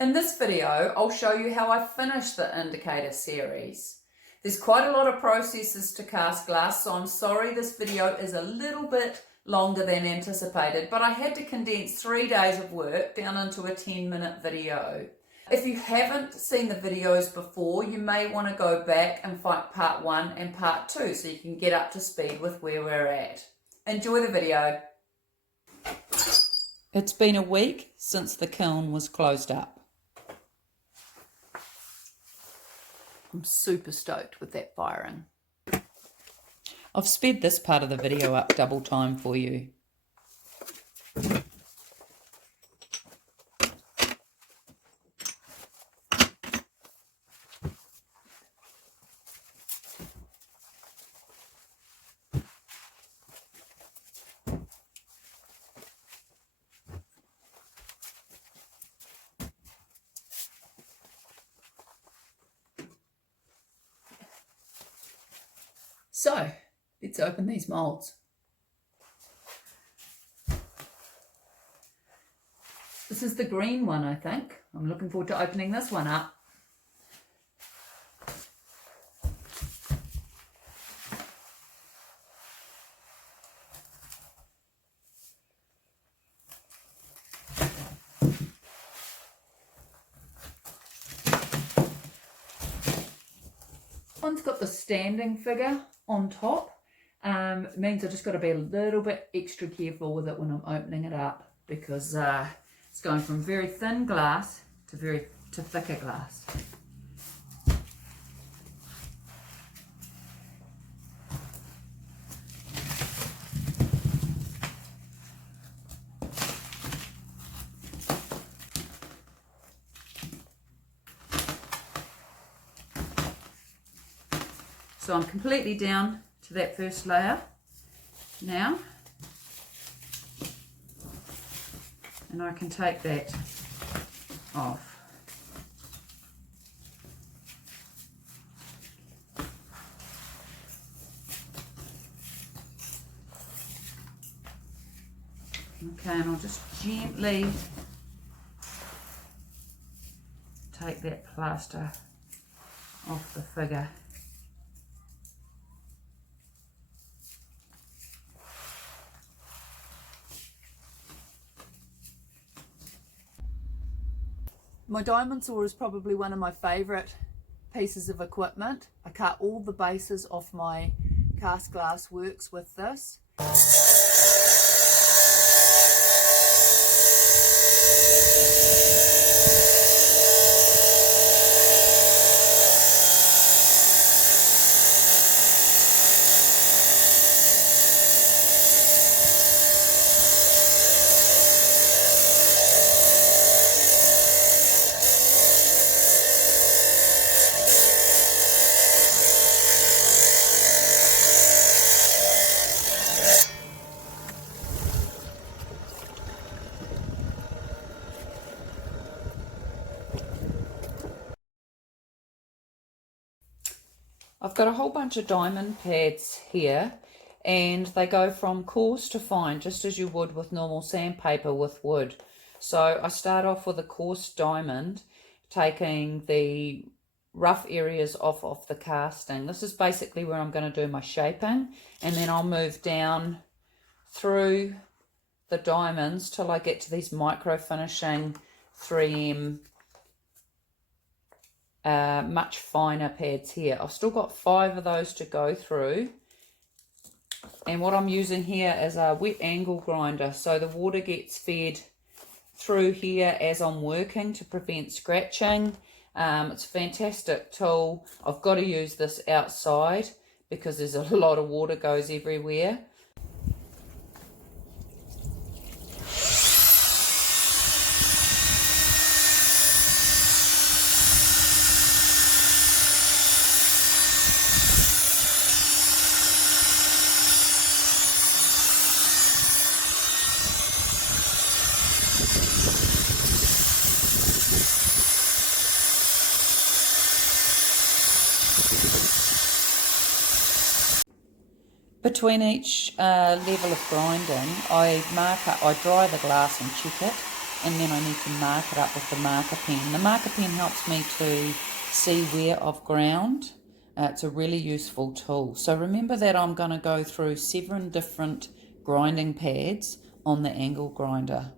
In this video, I'll show you how I finish the indicator series. There's quite a lot of processes to cast glass, so I'm sorry this video is a little bit longer than anticipated, but I had to condense 3 days of work down into a 10-minute video. If you haven't seen the videos before, you may want to go back and find part 1 and part 2 so you can get up to speed with where we're at. Enjoy the video. It's been a week since the kiln was closed up. I'm super stoked with that firing. I've sped this part of the video up double time for you. So, let's open these moulds. This is the green one, I think. I'm looking forward to opening this one up. One's got the standing figure on top. It means I just got to be a little bit extra careful with it when I'm opening it up, because it's going from very thin glass to thicker glass. So I'm completely down to that first layer now, and I can take that off. Okay, and I'll just gently take that plaster off the figure. My diamond saw is probably one of my favourite pieces of equipment. I cut all the bases off my cast glass works with this. I've got a whole bunch of diamond pads here, and they go from coarse to fine, just as you would with normal sandpaper with wood. So I start off with a coarse diamond, taking the rough areas off the casting. This is basically where I'm going to do my shaping, and then I'll move down through the diamonds till I get to these micro finishing 3M much finer pads here. I've still got 5 of those to go through, and what I'm using here is a wet angle grinder, so the water gets fed through here as I'm working to prevent scratching. It's a fantastic tool. I've got to use this outside because there's a lot of water goes everywhere. Between each level of grinding, I dry the glass and check it, and then I need to mark it up with the marker pen. The marker pen helps me to see where I've ground. It's a really useful tool. So remember that I'm going to go through 7 different grinding pads on the angle grinder.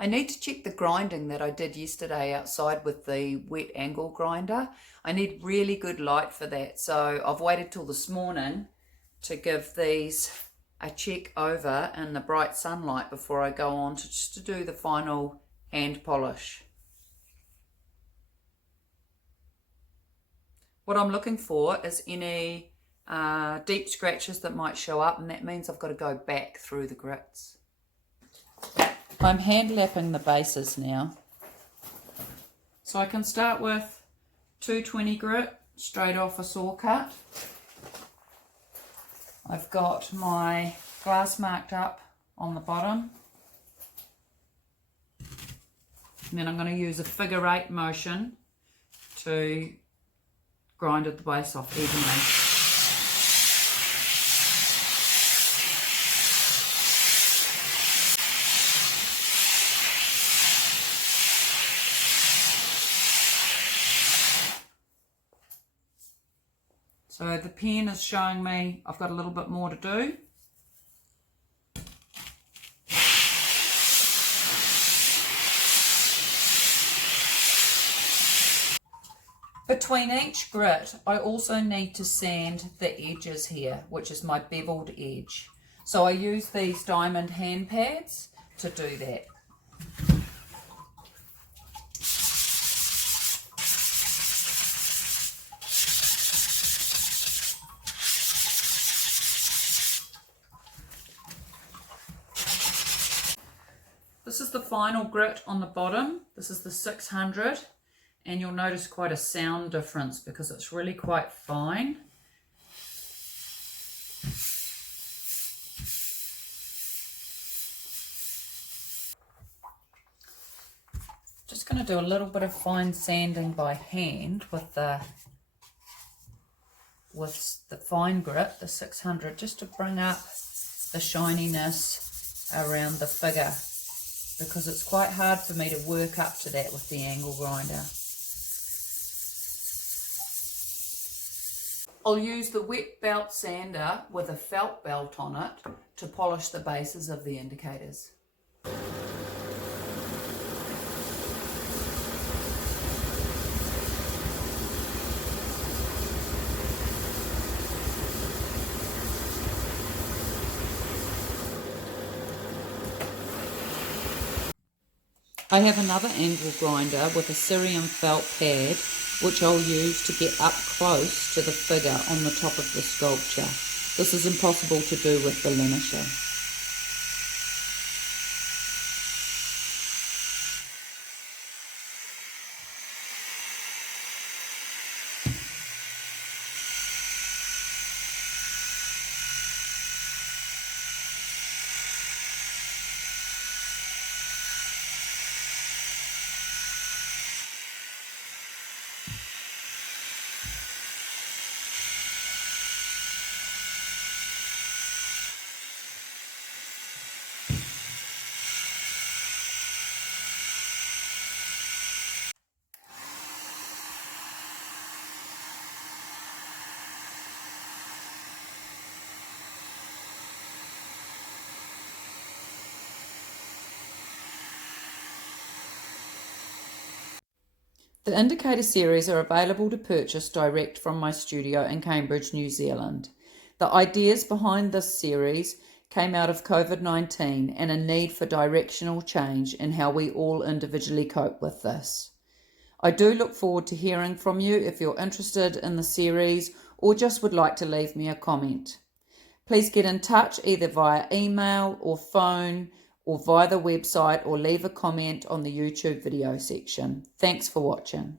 I need to check the grinding that I did yesterday outside with the wet angle grinder. I need really good light for that, so I've waited till this morning to give these a check over in the bright sunlight before I go on to just to do the final hand polish. What I'm looking for is any deep scratches that might show up, and that means I've got to go back through the grits. I'm hand lapping the bases now. So I can start with 220 grit straight off a saw cut. I've got my glass marked up on the bottom. And then I'm going to use a figure 8 motion to grind the base off evenly. So the pen is showing me I've got a little bit more to do. Between each grit, I also need to sand the edges here, which is my beveled edge. So I use these diamond hand pads to do that. This is the final grit on the bottom. This is the 600, and you'll notice quite a sound difference because it's really quite fine. Just going to do a little bit of fine sanding by hand with the fine grit, the 600, just to bring up the shininess around the figure, because it's quite hard for me to work up to that with the angle grinder. I'll use the wet belt sander with a felt belt on it to polish the bases of the indicators. I have another angle grinder with a cerium felt pad, which I'll use to get up close to the figure on the top of the sculpture. This is impossible to do with the linisher. The indicator series are available to purchase direct from my studio in Cambridge, New Zealand. The ideas behind this series came out of COVID-19 and a need for directional change in how we all individually cope with this. I do look forward to hearing from you if you're interested in the series or just would like to leave me a comment. Please get in touch either via email or phone or via the website, or leave a comment on the YouTube video section. Thanks for watching.